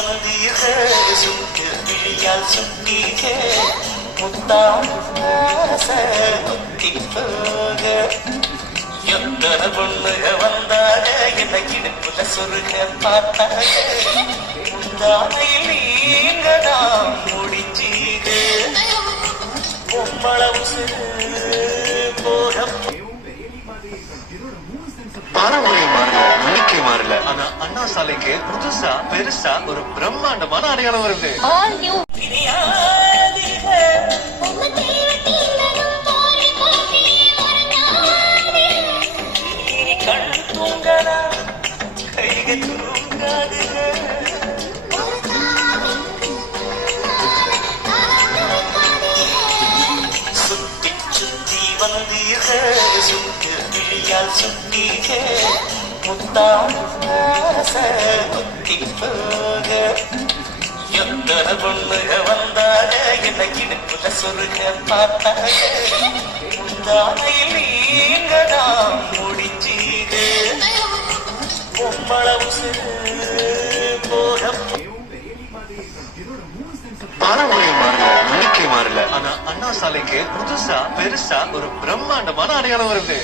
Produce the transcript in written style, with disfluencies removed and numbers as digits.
வந்தீக சுட்டு விழியால் சுட்டீக முத்தாச முத்தி போக எத்தனை பொண்ணுக வந்தாக என்ன கிடுப்புல சொருக பார்த்தாக முந்தானையில் நீங்க தான் முடிஞ்சீக பொம்மளவு போக பாரம்பரியம் மாறல, நம்பிக்கை மாறல. ஆனா அண்ணா சாலைக்கு புதுசா பெருசா ஒரு பிரம்மாண்டமான அடையாளம் வருது. கண் தூங்கலா கைகள் தூங்காது சுத்தி சுத்தி வந்தீக சுட்டு விழியால் சுட்டீக முத்தாச முத்தி போக எத்தனை பொண்ணுக வந்தாக என்ன கிடுப்புல சொருக பார்த்தாக முந்தானையில் நீங்க தான் முடிஞ்சீக பொம்மளவு போக பாரம்பரியம் மாறல, நம்பிக்கை மாறல. ஆனா அண்ணா சாலைக்கு புதுசா பெருசா ஒரு பிரம்மாண்டமான அடையாளம் வருது.